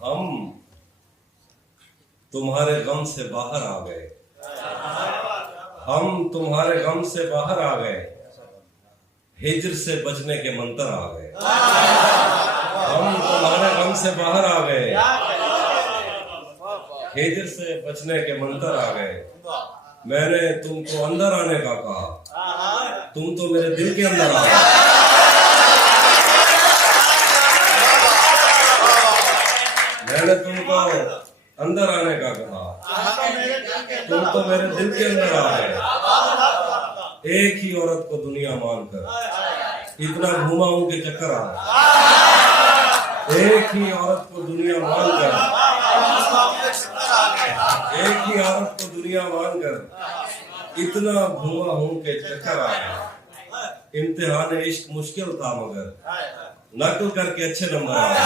हम तुम्हारे गम से बाहर आ गए, हम तुम्हारे गम से बाहर आ गए, हिज्र से बचने के मंत्र आ गए। हम तुम्हारे गम से बाहर आ गए, हिज्र से बचने के मंत्र आ गए। मैंने तुमको अंदर आने का कहा, तुम तो मेरे दिल के अंदर आ गए। मैंने तुमको अंदर आने का कहा, तुम तो मेरे दिल के अंदर आ गए। एक ही औरत को दुनिया मानकर इतना घूमा हूं के चक्कर आ गए। एक ही औरत को दुनिया मानकर, एक ही औरत को दुनिया मानकर इतना घूमा हूं के चक्कर आ गए। इम्तिहान इश्क मुश्किल था मगर नकल करके अच्छे नंबर आ गए।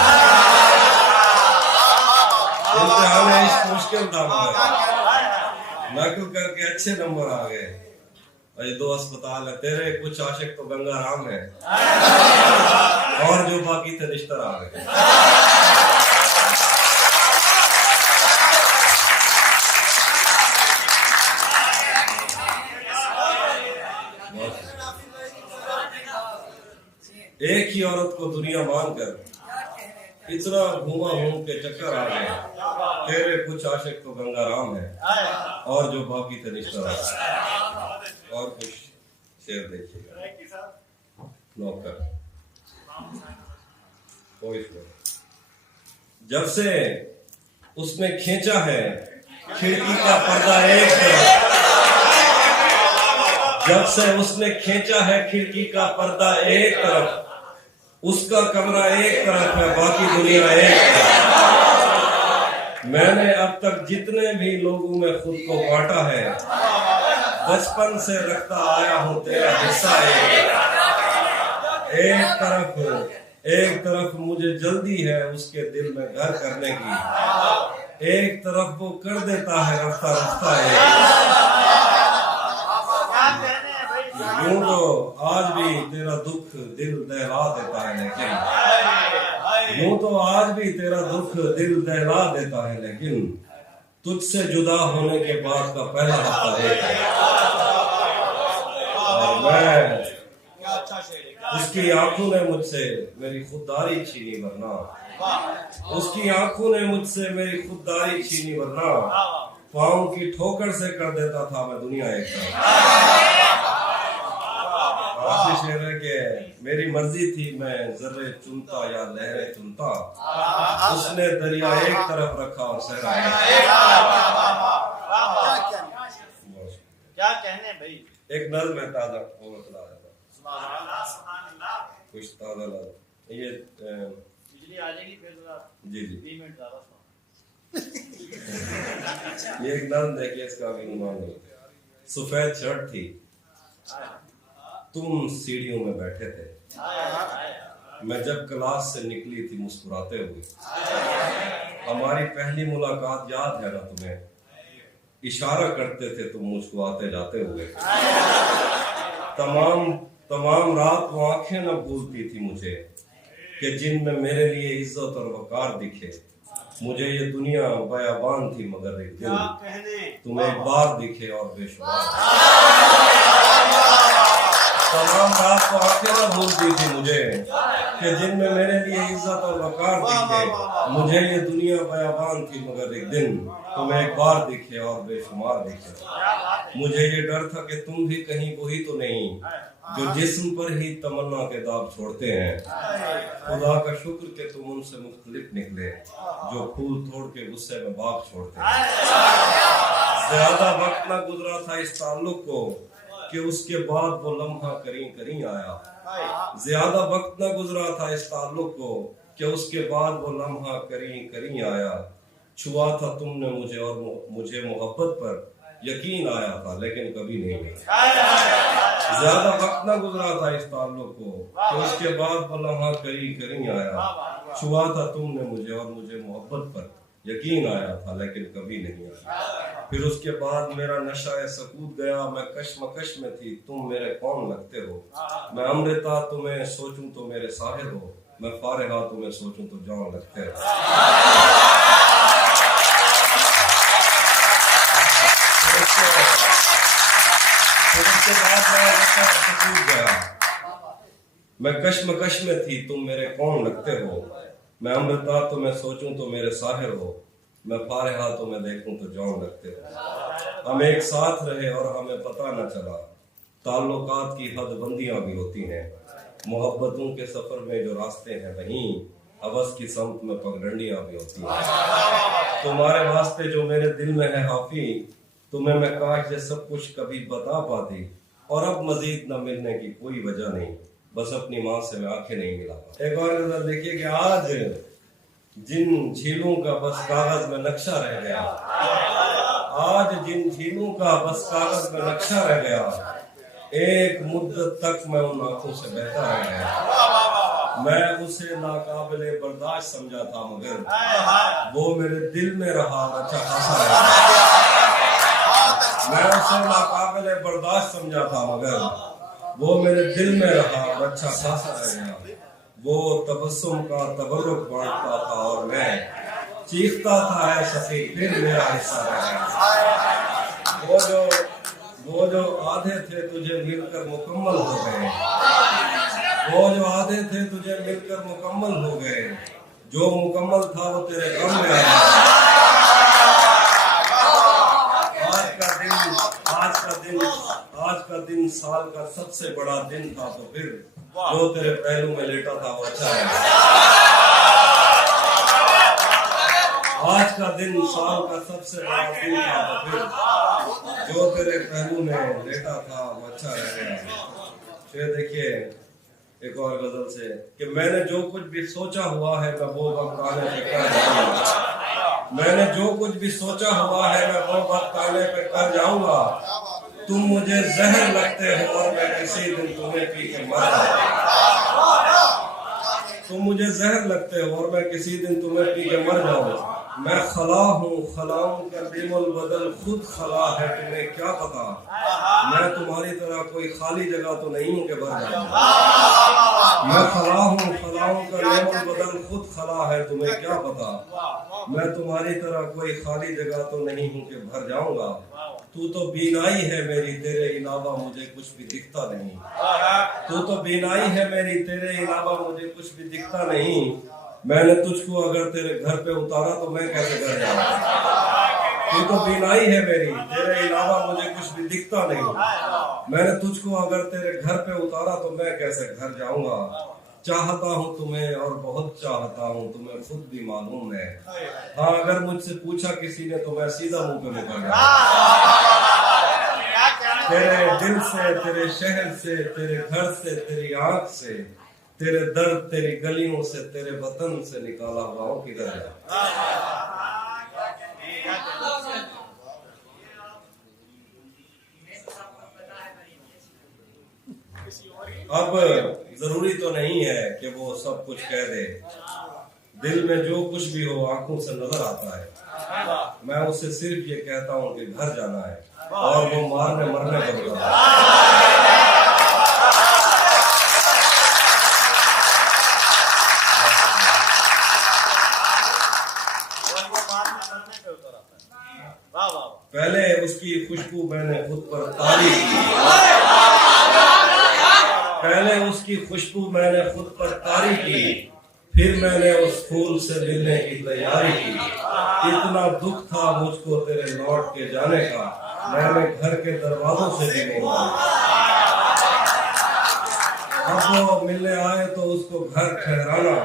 इम्तिहान इश्क मुश्किल था मगर नकल करके अच्छे नंबर आ गए। और ये 2 अस्पताल है तेरे, कुछ आशिक तो गंगा राम है और जो बाकी थे रिश्ता आ गए। एक ही औरत को दुनिया मानकर इतना घूमा घूम के चक्कर आ गए। तेरे कुछ आशिक तो गंगा राम है और जो बाकी थे रिश्तेदार। और कुछ शेर देखिएगा। नौकर कोई जब से उसने खींचा है खिड़की का पर्दा एक तरफ, जब से उसने खींचा है खिड़की का पर्दा एक तरफ, उसका कमरा एक तरफ है बाकी दुनिया एक तरफ। मैंने अब तक जितने भी लोगों में खुद को बांटा है, बचपन से रखता आया हूं तेरा हिस्सा एक तरफ मुझे जल्दी है उसके दिल में घर करने की, एक तरफ वो कर देता है रफ्ता रफ्ता यूं तो आज भी तेरा दुख दिल दहला देता है लेकिन, यूं तो आज भी तेरा दुख दिल दहला देता है लेकिन, तुझसे जुदा होने के बाद का पहला हफ्ता है। और मैं उसकी आंखों ने मुझसे मेरी खुददारी छीनी वरना, उसकी आंखों ने मुझसे मेरी खुददारी छीनी वरना, पाँव की ठोकर से कर देता था मैं दुनिया एक तरफ। शेर है कि मेरी मर्जी थी मैं जर्रे चुनता या लहरें चुनता, उसने दरिया एक तरफ रखा और सहरा क्या कहने भाई। एक नज़्म है ताज़ा वो सुना देता, कुछ ताज़ा लगा ये बिजली आ जाएगी फिर जी 20 मिनट ज़्यादा ये एक नज़्म देखिए इसका भी अनुमान नहीं। सफेद शर्ट थी, तुम सीढ़ियों में बैठे थे, मैं जब क्लास से निकली थी मुस्कुराते हुए। हमारी पहली मुलाकात याद है ना तुम्हें, इशारा करते थे तुम मुझको आते जाते हुए। तमाम रात वो आंखें न भूलती थी मुझे कि जिनमें मेरे लिए इज्जत और वकार दिखे। मुझे ये दुनिया बयाबान थी मगर एक दिन तुम्हें एक बार दिखे और बेशुमार। तमाम रात को आंखें न भूलती थी मुझे कि जिनमें मेरे लिए इज्जत और वकार दिखे। मुझे ये दुनिया बयाबान थी मगर एक दिन तुम्हें एक बार दिखे और बेशुमार दिखे। मुझे ये डर था कि तुम भी कहीं वही तो नहीं जो जिस्म पर ही तमन्ना के दाग छोड़ते हैं। खुदा का शुक्र कि तुम उनसे मुख्तलिफ निकले जो फूल तोड़ के गुस्से में बाग छोड़ते हैं। ज्यादा वक्त न गुजरा था इस ताल्लुक को कि उसके बाद वो लम्हा करीं करीं आया। ज्यादा वक्त न गुजरा था इस ताल्लुक को कि उसके बाद वो लम्हा करीं करीं आया। छुआ था तुमने मुझे और मुझे मोहब्बत पर यकीन आया था लेकिन कभी नहीं मिला। ज्यादा वक्त न गुजरा था इस ताल्लुक को कि उसके बाद वो लम्हा करीं करीं आया। छुआ था तुमने मुझे और मुझे मोहब्बत पर यकीन आया था लेकिन कभी नहीं आया। फिर उसके बाद मेरा नशा सकूत गया, मैं कश्मकश में थी, तुम मेरे कौन लगते हो। मैं अमृता तुम्हें सोचूं तो मेरे साहिल हो, मैं फारिगा तुम्हें सोचूं तो जान लगते हो। मैं कश्मकश में थी, तुम मेरे कौन लगते हो। मैं अमृता तो मैं सोचूं तो मेरे साहिर हो। मैं फारिहा तो मैं देखूं तो जौन लगते हो। हम एक साथ रहे और हमें पता न चला। ताल्लुकात की हदबंदियां भी होती हैं। मोहब्बतों के सफर में जो रास्ते हैं वहीं हवस की समत में पगडंडियां भी होती हैं। तुम्हारे वास्ते जो मेरे दिल में है हाफी, तुम्हें मैं काश ये सब कुछ कभी बता पाती। और अब मजीद न मिलने की कोई वजह नहीं, बस अपनी माँ से मैं आंखें नहीं मिला पाता। एक और गजल देखिए कि आज जिन झीलों का बस कागज में नक्शा रह गया, आज जिन झीलों का बस कागज में नक्शा रह गया, एक मुद्दत तक मैं उन आंखों से बहता रह गया। मैं उसे नाकाबिले बर्दाश्त समझा था मगर वो मेरे दिल में रहा अच्छा खासा रह गया। मैं उसे नाकाबिले बर्दाश्त समझा था मगर वो मेरे दिल में रहा और अच्छा खासा रह गया। वो तबस्सुम का तबर्रुक बांटता था और मैं चीखता था ऐ सखी फिर मेरा हिस्सा रह गया। वो जो आधे थे तुझे मिलकर मुकम्मल हो गए, वो जो आधे थे तुझे मिलकर मुकम्मल हो गए। जो मुकम्मल था वो तेरे गम में आया। आज का दिन साल का सबसे बड़ा दिन था, तो फिर जो तेरे पहलू में लेटा था वो अच्छा है। आज का दिन साल का सबसे बड़ा दिन था, तो फिर जो तेरे पहलू में लेटा था वो अच्छा रह गया। फिर देखिए एक और गजल से कि मैंने जो कुछ भी सोचा हुआ है मैं वो वक्त आने पे कर जाऊंगा। मैंने जो कुछ भी सोचा हुआ है मैं वो वक्त आने पे कर जाऊंगा। तुम मुझे जहर लगते हो और मैं किसी दिन तुम्हें पी के मर जाऊंगा। तुम मुझे जहर लगते हो और मैं किसी दिन तुम्हें पी के मर जाऊंगा। मैं खला हूँ, खलाऊं का बेमुल बदल खुद खला है, तुम्हें क्या पता। मैं तुम्हारी तरह कोई खाली जगह तो नहीं हूँ कि भर जाऊंगा। मैं खला हूँ, खलाऊं का बेमुल बदल खुद खला है, तुम्हें क्या पता। मैं तुम्हारी तरह कोई खाली जगह तो नहीं हूँ कि भर जाऊंगा। तू तो बीनाई है मेरी, तेरे अलावा मुझे कुछ भी दिखता नहीं। तू तो बीनाई है मेरी, तेरे अलावा मुझे कुछ भी दिखता नहीं। मैंने तुझको अगर तेरे घर पे उतारा तो मैं कैसे घर जाऊंगा। तू तो बीनाई है मेरी, तेरे अलावा मुझे कुछ भी दिखता नहीं। मैंने तुझको अगर तेरे घर पे उतारा तो मैं कैसे घर जाऊंगा। चाहता हूँ तुम्हें और बहुत चाहता हूँ, तुम्हें खुद भी मालूम है। हाँ अगर मुझसे पूछा किसी ने तो मैं सीधा मुंह पे मुकर जाऊंगा। तेरे दिल से, तेरे शहर से, तेरे घर से, तेरी आंख से, तेरे दर्द, तेरी गलियों से, तेरे वतन से निकाला हुआ हूँ किधर है। अब जरूरी तो नहीं है कि वो सब कुछ कह दे। दिल में जो कुछ भी हो आंखों से नजर आता है। मैं उससे सिर्फ ये कहता हूँ कि घर जाना है और वो मारने मरने पर उतरा है। पहले उसकी खुशबू मैंने खुद पर तारी की, पहले उसकी खुशबू मैंने खुद पर तारी की, फिर मैंने उस फूल से मिलने की तैयारी की। इतना दुख था मुझको तेरे लौट के जाने का, मैंने घर के दरवाजों से भी नहीं माना। अब वो मिलने आए तो उसको घर ठहराना,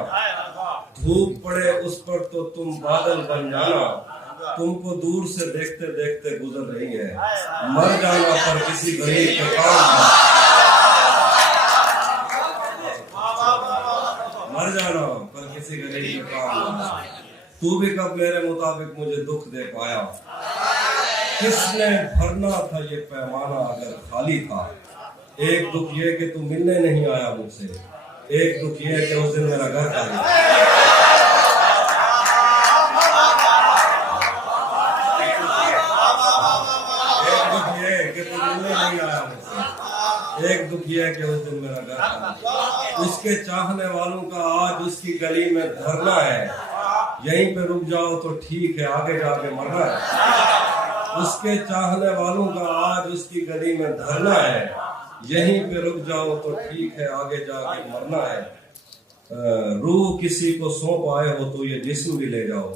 धूप पड़े उस पर तो तुम बादल बन जाना। तुमको दूर से देखते देखते गुजर रही है, मर जाना पर किसी गरीब के काम, मर जाना पर किसी गरीब के काम। तू भी कब मेरे मुताबिक मुझे दुख दे पाया। किसने भरना था ये पैमाना अगर खाली था। एक दुख ये कि तू मिलने नहीं आया मुझसे, एक दुख ये कि उस दिन मेरा घर खाली। एक दुख ये है कि उस दिन मेरा घर था। उसके चाहने वालों का आज उसकी गली में धरना है। यहीं पे रुक जाओ तो ठीक है, आगे जाके मरना है। उसके चाहने वालों का आज उसकी गली में धरना है। यहीं पे रुक जाओ तो ठीक है, आगे जाके मरना है। रूह किसी को सौंप आए हो तो ये जिस्म भी ले जाओ,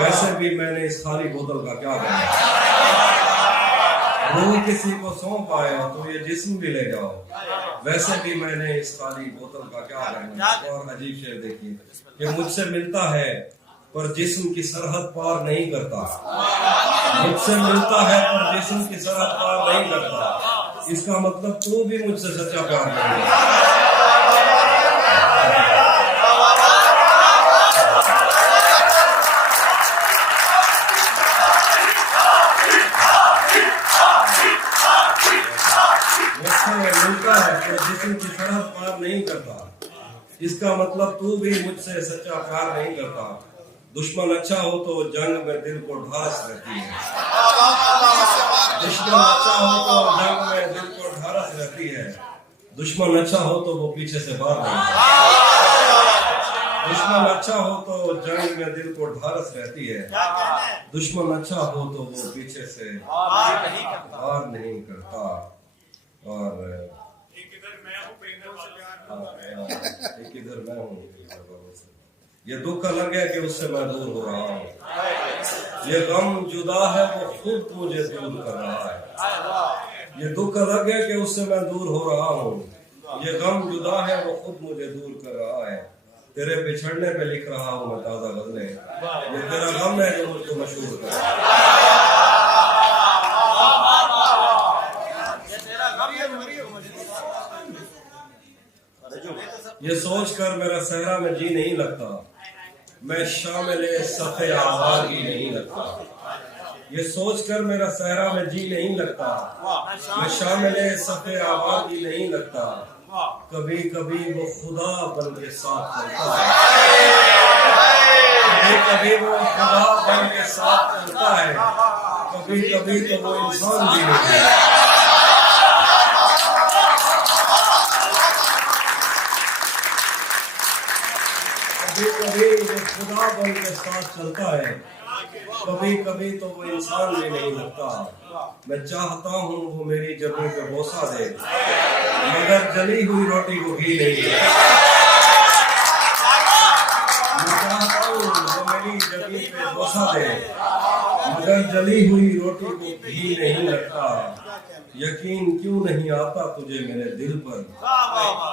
वैसे भी मैंने इस खाली बोतल का क्या करना। रूह किसी को सौंप आए हो तो ये जिस्म भी ले जाओ, वैसे भी मैंने इस खाली बोतल का क्या करना। और अजीब शेर देखिए कि मुझसे मिलता है पर जिस्म की सरहद पार नहीं करता। मुझसे मिलता है पर जिस्म की सरहद पार नहीं करता। इसका मतलब तू भी मुझसे सच्चा प्यार नहीं है। मिलता है पर जिस्म की सरहद पार नहीं करता। इसका मतलब तू भी मुझसे सच्चा प्यार नहीं करता। दुश्मन अच्छा हो तो जंग में दिल को ढास रहती है। दुश्मन अच्छा हो तो जंग में दिल को ढारस रहती है। दुश्मन अच्छा हो तो वो पीछे से बाहर नहीं। दुश्मन अच्छा हो तो जंग में दिल को ढारस रहती है। दुश्मन अच्छा हो तो वो पीछे से बाहर नहीं करता। और एक इधर मैं हूँ, ये दुख अलग है कि उससे मैं दूर हो रहा हूँ। ये गम जुदा है वो खुद मुझे दूर कर रहा है। ये दुख अलग है कि उससे मैं दूर हो रहा हूँ। ये गम जुदा है वो खुद मुझे दूर कर रहा है। तेरे बिछड़ने पे लिख रहा हूँ मैं ताजा गजलें। ये तेरा गम है जो मुझको मशहूर कर रहा है। ये सोच कर मेरा सहरा में जी नहीं लगता, मैं शामिल सफ़े आवाज़ी नहीं लगता। ये सोच कर मेरा सहरा में जी नहीं लगता, मैं शामिल सफ़े आवाज़ी नहीं लगता। कभी कभी वो खुदा बन के साथ चलता है। कभी कभी वो खुदा बन के साथ चलता है। कभी कभी तो वो इंसान भी नहीं है। कभी वो खुदा बन के साथ चलता है। कभी कभी तो वो इंसान भी नहीं लगता। मैं चाहता हूँ वो मेरी जबी पे बोसा दे, मगर जली हुई रोटी को घी नहीं है। मैं चाहता हूँ वो मेरी जबी पे बोसा दे, मगर जली हुई रोटी को घी नहीं लगता। यकीन क्यों नहीं आता तुझे मेरे दिल पर,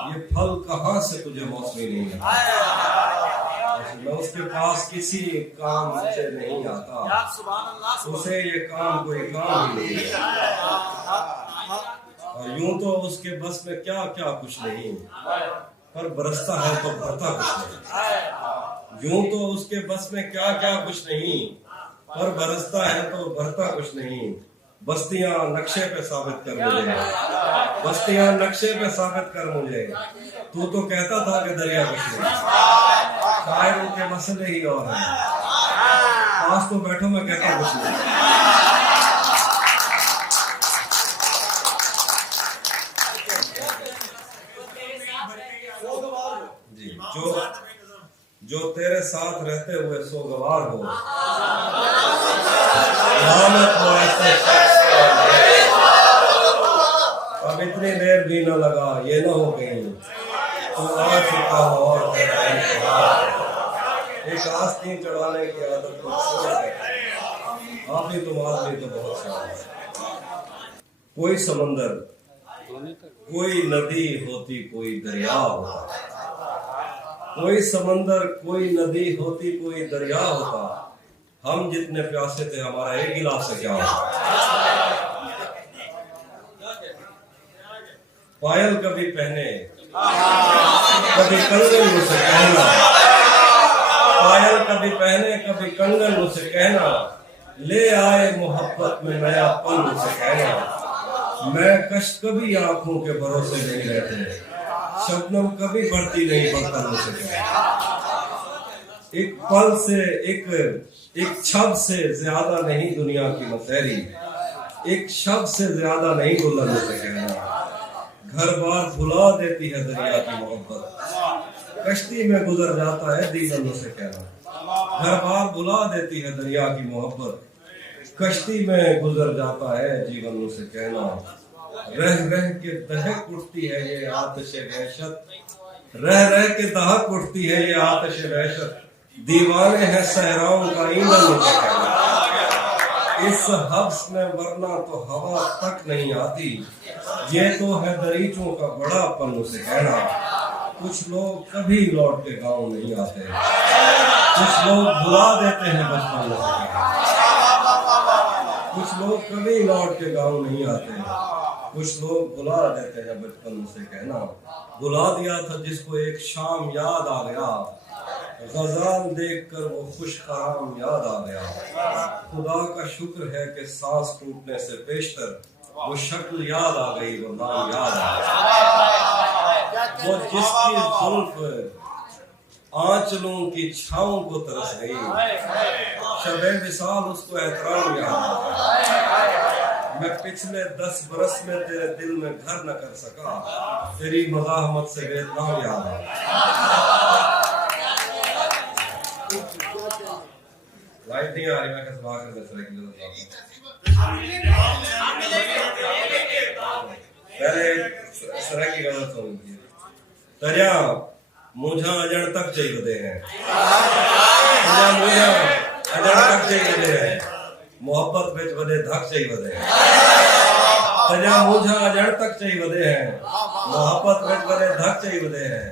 ये फल कहाँ से तुझे मौसमी नहीं लगता। मैं उसके पास किसी काम से नहीं आता, उसे ये काम कोई काम ही नहीं। और यूं तो उसके बस में क्या क्या कुछ नहीं, पर बरसता है तो भरता कुछ नहीं। यूं तो उसके बस में क्या क्या कुछ नहीं, पर बरसता है तो भरता कुछ नहीं। बस्तियां नक्शे पे साबित कर मुझे, बस्तियां नक्शे पे साबित कर मुझे। तू तो कहता था कि दरिया कुछ नहीं, शायरों के मसले ही और हैं। पास तो बैठो, मैं कहता कुछ नहीं। जी, जो तेरे साथ रहते हुए सोगवार हो, अब इतनी देर भी न लगा, ये न हो गई तो आ चुका हो। और एक आस्तीन चढ़ाने की आदत को छोड़ दे, आप ही तुम आदमी तो बहुत सारे। कोई समंदर, कोई नदी होती, कोई दरिया होता। कोई समंदर, कोई नदी होती, कोई दरिया होता। हम जितने प्यासे थे हमारा एक गिलास से क्या होता। पायल कभी पहने कभी कंगन मुझसे कहना, पायल कभी पहने कभी कंगन मुझसे कहना। ले आए मोहब्बत में नया पल मुझसे कहना। मैं कश कभी आंखों के भरोसे नहीं रहते, शबनम कभी बढ़ती नहीं बर्तन मुझसे कहना। एक पल से, एक शब्द से ज्यादा नहीं दुनिया की मसहरी, एक शब्द से ज्यादा नहीं दुल्हन मुझसे कहना। घर बार भुला देती है दरिया की मोहब्बत, कश्ती में गुजर जाता है दीवान मुझसे कहना। घर बार भुला देती है दरिया की मोहब्बत, कश्ती में गुजर जाता है जीवन मुझसे कहना। रह रह के दहक उठती है ये आतिश वहशत, रह रह के दहक उठती है ये आतिश वहशत, दीवाने हैं सहराओं का ईंधन मुझे कहना, इस हब्स में वरना तो हवा तक नहीं आती, ये तो है दरीचों का बड़ापन उसे कहना। कुछ लोग कभी लौट के गाँव नहीं आते, कुछ लोग भुला देते हैं बचपन से, कुछ लोग कभी लौट के गाँव नहीं आते, कुछ लोग भुला देते हैं बचपन से कहना। भुला दिया था जिसको एक शाम याद आ गया, गजाल देखकर वो खुश काम याद आ गया। खुदा का शुक्र है कि सांस टूटने से पेशतर वो शक्ल याद आ गई, वो नाम याद आ गया। वो जिसकी जुल्फ आंचलों की छाओं को तरस गई, शबे विसाल उसको एहतराम याद आ गया। मैं पिछले 10 बरस में तेरे दिल में घर न कर सका, तेरी मज़ाहमत से वियतनाम याद आ गया। लाइट नहीं आ रही, मैं कैसे बाहर कर दे पहले सर की गलत सुन तरिया मुझा अजण तक चाहिए हैं, मुझा अजण तक चाहिए हैं, मोहब्बत विच वदे धक चाहिए हैं, तरिया मुझा अजण तक चाहिए हैं, मोहब्बत विच वदे धक चाहिए हैं,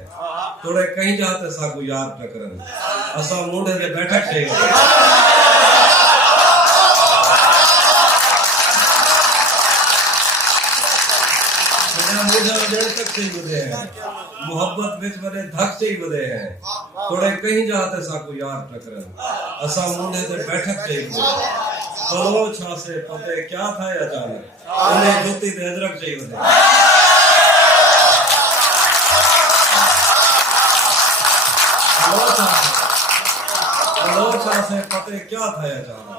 थोड़े कहीं जाते साकू यार टकरन, असा मुंडे दे बैठक चाहिए। मोहब्बत विच वदे धक चाहिए हैं, थोड़े कहीं जाते साकू यार टकरन, असा मुंडे ते बैठक चाहिए। बलोच से पते क्या था अचानक, उन्हें जुती ते अजरक चाहिए। बलोच से पते क्या था अचानक,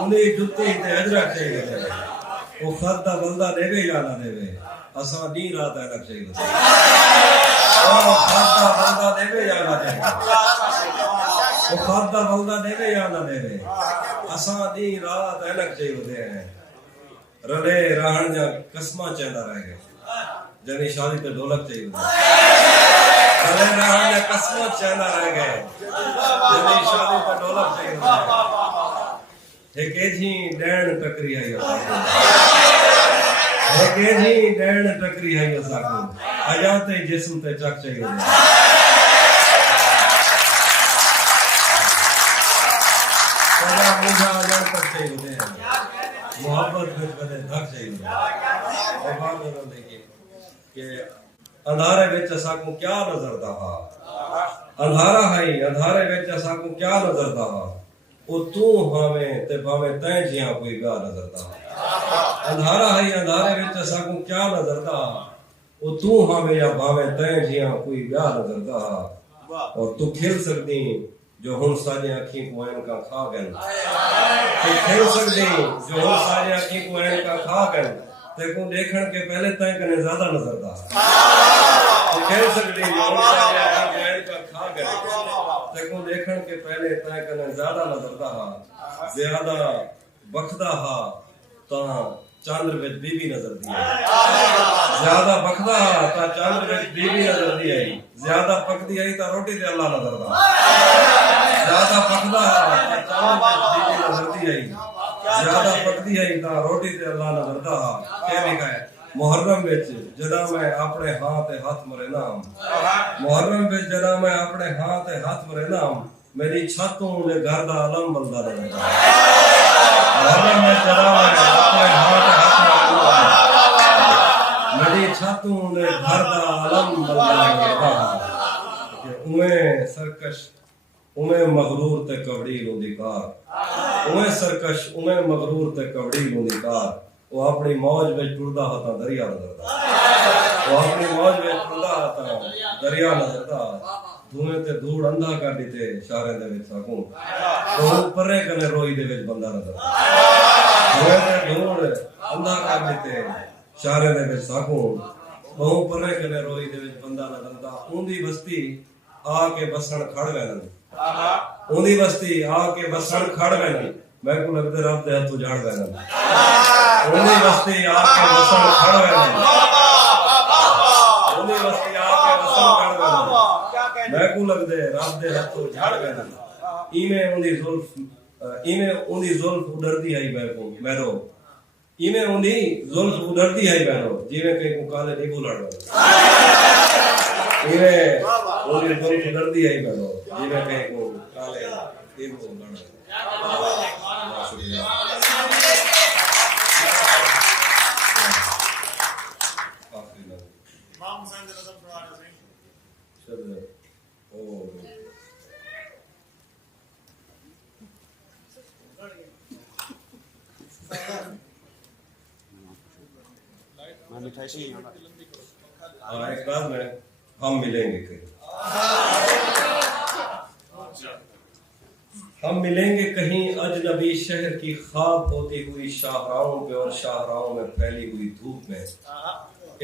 उन्हें जुती ते अजरक चाहिए। वो खदा बंदा देवे या ना देवे, असा दी रात अलग चाहिए। ओ खादा बंदा देवे या ना देवे, वो खादा बंदा देवे या ना देवे, असा दी रात अलग चाहिए। रले रहन जा कसमा चेंदा रह गए, जनी शादी पे ढोलक चाहिए। रले रहन जा कसमा चेंदा रह गए, जनी शादी पे ढोलक चाहिए। एक जी डैन टकरी आई, एक जी डैन टकरी आई साकू, अजाते जिस्म ते चक चाहिए। तेरा मुझा अजण तक चाहिए, मोहब्बत विच वदे धक चाहिए। और बात बदल देखिए कि अंधारे विच असाकू क्या नजरदा हा, अंधारा है अंधारे विच असाकू क्या नजरदा हा, ओ तू भावें ते भावें तैं जिया कोई गा नजरदा। अंधारा है अंधारे विच असाकू क्या नजरदा, ओ तू भावें या भावें तैं जिया कोई गा नजरदा। और तू खिल सकदी जो हुन सारी अखी को ऐनका खा गन, तू खिल सकदी जो हुन सारी अखी को ऐनका खा गन, ते को देखण के पहले तैं कने ज्यादा नजरदा। तू खिल सकदी जो हुन सारी अखी को ऐनका खा गन, ते को देखण के पहले तैं कने ज्यादा नजरदा। ज्यादा बखदा हा तां चंद्र विच बीबी नजर दी आई, ज्यादा बखदा हा तां चंद्र विच बीबी नजर दी आई, ज्यादा पकदी आई तां रोटी ते अल्लाह नजर दा। ज्यादा पकदा हा तां चंद्र विच बीबी नजर दी आई, ज्यादा पकदी आई तां रोटी ते अल्लाह नजर दा। क्या लिखा है मुहर्रम विच जदा मैं अपने हाथ ते हाथ मरे नाम, मुहर्रम विच जदा मैं अपने हाथ ते हाथ मरे नाम, मेरी छतों ने घर दा अलम बंदा लगा। मुहर्रम विच जदा मैं अपने हाथ ते हाथ मरे नाम, मेरी छतों ने घर दा अलम बंदा लगा। कि उमे सरकश उमे मगरूर ते कवड़ी लूंदी कार, उमे सरकश उमे मगरूर ते कवड़ी लूंदी कार, वो अपनी मौज में टुरदा होता दरिया नजरदा, वो अपनी मौज में टुरदा होता दरिया नजरदा। धुएं ते धूड़ अंधा कर दिते शारे दे विच साकू, तो परे कने रोई दे विच बंदा नजरदा। धुएं ते धूड़ अंधा कर दिते शारे दे विच साकू, बहु परे कने रोई दे विच बंदा नजरदा। ऊंदी बस्ती आके बसण खड़ वैन, ऊंदी बस्ती आके बसण खड़ वैन, मैं को लगता रब दे हाथों झाड़ बैना ओने वास्ते आके वसन खड़ बैना ओने वास्ते आके वसन खड़ बैना मैं को लगता रब दे हाथों झाड़ बैना इमे उंदी जुल्फ उड़दी आई मैरो इमे उंदी जुल्फ उड़दी आई मैरो जिवे के को काले नीबू लड़ इमे उंदी जुल्फ उड़दी आई मैरो जिवे के को काले नीबू लड़ एक बात में हम मिलेंगे कहीं हम मिलेंगे कहीं अजनबी शहर की ख्वाब होती हुई शाहराहों पे और शाहराहों में फैली हुई धूप में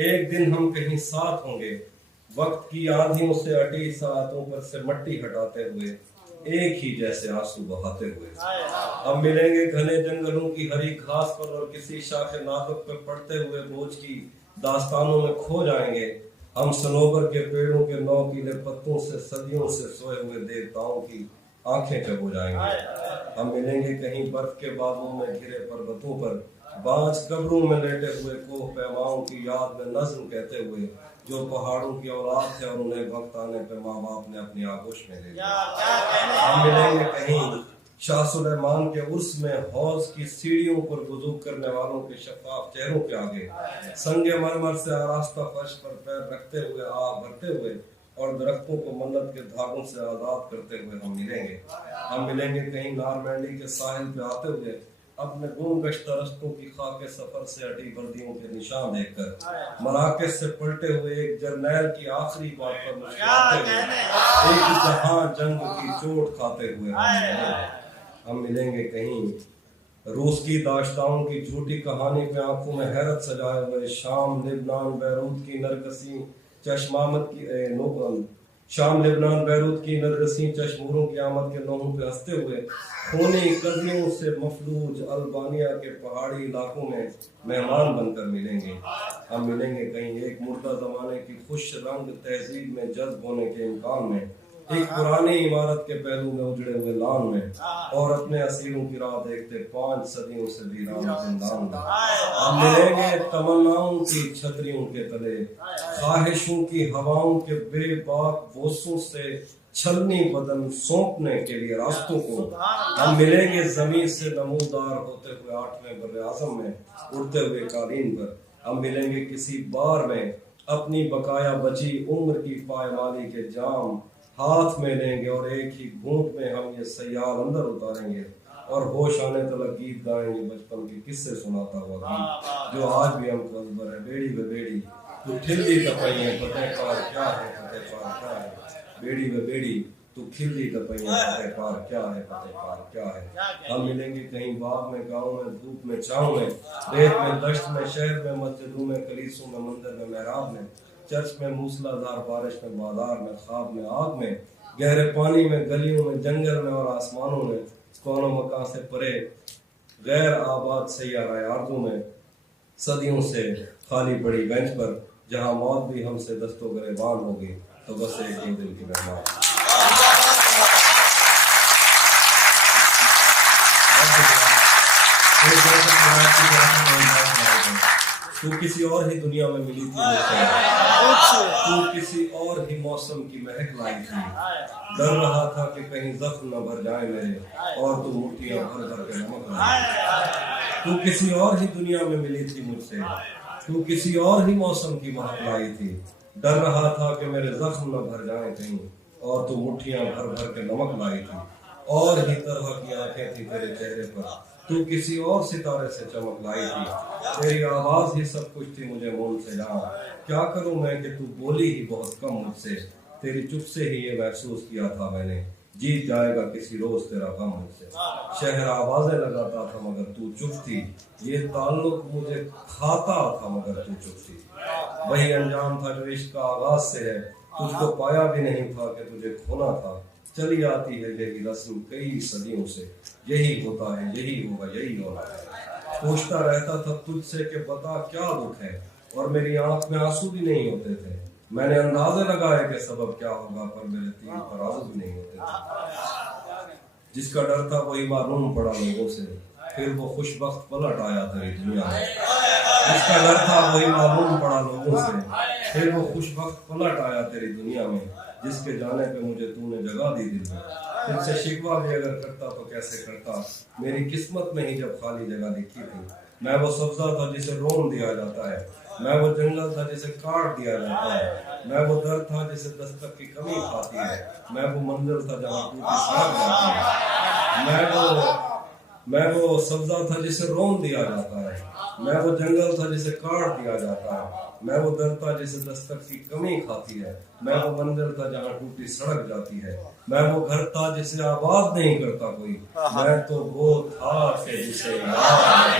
एक दिन हम कहीं साथ होंगे वक्त की आंधियों से अटी सातों पर से मट्टी हटाते हुए एक ही जैसे आंसू बहाते हुए हम मिलेंगे घने जंगलों की हरी घास पर और किसी शाखे नाजुक पर पड़ते हुए बोझ की दास्तानों में खो जाएंगे हम सनोबर के पेड़ों के नौकीले पत्तों से सदियों से सोए हुए देवताओं की आंखें चबो जाएंगे हम मिलेंगे कहीं बर्फ के बादलों में घिरे पर्वतों पर बांझ कब्रों में लेटे हुए कोह पैमाओं की याद में नज्म कहते हुए जो पहाड़ों की औलाद थे और उन्हें वक्त आने पर माँ बाप ने अपनी आगोश में ले लिया हम मिलेंगे कहीं शाह सुलेमान के उर्स में हौज की सीढ़ियों पर वुजू करने वालों के शफाफ चेहरों के आगे संगे मरमर से आरास्ता फर्श पर पैर रखते हुए आग भरते हुए और दरख्तों को मन्नत के धागों से आजाद करते हुए हम मिलेंगे कहीं नारमंडी के साहिल पे आते हुए अपने गुम गश्ता रस्तों की खाके सफर से अटी वर्दियों के निशान देखकर मराकज से पलटे हुए एक जर्नैल की आखिरी बात पर मुस्कुराते हुए एक जहां जंग की चोट खाते हुए हम मिलेंगे कहीं रूस की दाश्ताओं की झूठी कहानी पे आंखों में हैरत सजाए हुए शाम लिबनान बैरूत की नरकसी चश्मामत की शाम लिबनान बैरूत की नरकसी चश्मूरों की आमद के लोगों पे हंसते हुए खूनी कदियों से मफलूज अल्बानिया के पहाड़ी इलाकों में मेहमान बनकर मिलेंगे हम मिलेंगे कहीं एक मुर्दा जमाने की खुश रंग तहजीब में जज्ब होने के इम्कान में एक पुरानी इमारत के पहलू में उजड़े हुए लान में और अपने असीरों की राह देखते 5 सदियों से वीरान जिंदान में हम मिलेंगे तमन्नाओं की छतरियों के तले ख्वाहिशों की हवाओं के बेबाक बोसों से छलनी बदन सौंपने के लिए रास्तों को हम मिलेंगे जमीन से नमूदार होते हुए 8वें बर्रे आज़म में उड़ते हुए कालीन पर हम मिलेंगे किसी बार में अपनी बकाया बची उम्र की पायमाली के जाम हाथ में लेंगे और एक ही घूंट में हम ये सयाल अंदर उतारेंगे और होश आने तक गीत गाएंगे बचपन के किस्से सुनाता हुआ गीत जो आज भी हमको अजबर है बेड़ी वे बेड़ी तू खिल्ली तपई है फतेह पार क्या है फतेह पार क्या है बेड़ी वे बेड़ी तू खिल्ली तपई है फतेह पार क्या है फतेह पार क्या है हम मिलेंगे कहीं बाग में गाँव में धूप में छाँव में रेत में दश्त में शहर में मस्जिदों में कलीसों में मंदिर में महराब में चर्च में मूसलाधार बारिश में बाजार में ख्वाब में आग में गहरे पानी में गलियों में जंगल में और आसमानों में कौनो मकान से परे गैर आबाद सैयारा आरज़ू में सदियों से खाली पड़ी बेंच पर जहां मौत भी हमसे दस्तों गिरबान होगी तो बस एक ही दिल की मेहमान तू किसी और ही दुनिया में मिली थी तू किसी और ही मौसम की महक लाई थी डर रहा था कि कहीं जख्म न भर जाए मेरे और तू मुट्ठियां भर भर के नमक लाई तू किसी और ही दुनिया में मिली थी मुझसे तू किसी और ही मौसम की महक लाई थी डर रहा था कि मेरे जख्म न भर जाए कहीं और तू मुट्ठियां भर भर के नमक लाई थी और ही तरह की आंखें थी तेरे चेहरे पर तू किसी और सितारे से चमक लाई थी तेरी आवाज ही सब कुछ थी मुझे मोल से जान क्या करूं मैं कि तू बोली ही बहुत कम मुझसे तेरी चुप से ही ये महसूस किया था मैंने जीत जाएगा किसी रोज तेरा गम मुझसे शहर आवाजें लगाता था मगर तू चुप थी ये ताल्लुक मुझे खाता था मगर तू चुप थी वही अंजाम था जो इश्क का आगाज से है तुझको पाया भी नहीं था कि तुझे खोना था चली आती है यही रस्म कई सदियों से, यही होता है, यही होगा, यही होना है। पूछता रहता था तुझसे कि बता क्या दुख है, और मेरी आंख में आंसू भी नहीं होते थे। मैंने अंदाजे लगाए कि सबब क्या होगा, पर मेरे तीर तराजू भी नहीं होते थे। जिसका डर था वही मालूम पड़ा लोगों से, फिर वो खुशबख्त पलट आया तेरी दुनिया में। जिसका डर था वही मालूम पड़ा लोगों से, फिर वो खुशबख्त पलट आया तेरी दुनिया में। जिसके जाने पे मुझे तूने जगह दी दिल में, तुझसे शिकवा भी अगर करता तो कैसे करता, मेरी किस्मत में ही जब खाली जगह लिखी थी। मैं वो सब्जा था जिसे रोम दिया जाता है, मैं वो जंगल था जिसे काट दिया जाता है, मैं वो दर था जिसे दस्तक की कमी खाती है, मैं वो मंजिल था जहाँ टूटी सड़क जाती है, मैं वो सब्जा था जिसे रोम दिया जाता है, मैं वो जंगल था जिसे काट दिया जाता है, मैं वो दर था जिसे दस्तक की कमी खाती है, मैं वो मंजिल था जहाँ टूटी सड़क जाती है, मैं वो घर था जिसे आबाद नहीं करता कोई, मैं तो वो था कि जिसे याद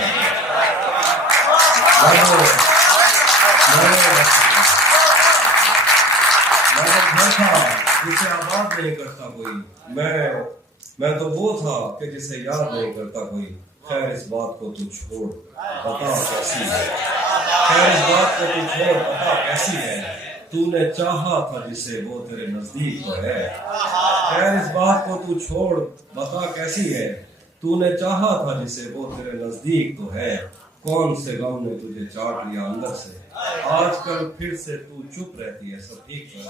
जिसे आबाद नहीं करता कोई, मैं तो वो था कि जिसे याद नहीं करता कोई। खैर इस बात को तू छोड़ बता कैसी है, खैर इस बात को तू छोड़ बता कैसी है, तूने चाहा था जिसे वो तेरे नजदीक तो है। खैर इस बात को तू छोड़ बता कैसी है, तूने चाहा था जिसे वो तेरे नजदीक तो है। कौन से गम ने तुझे चाट लिया अंदर से, आजकल फिर से तू चुप रहती है, सब ठीक है।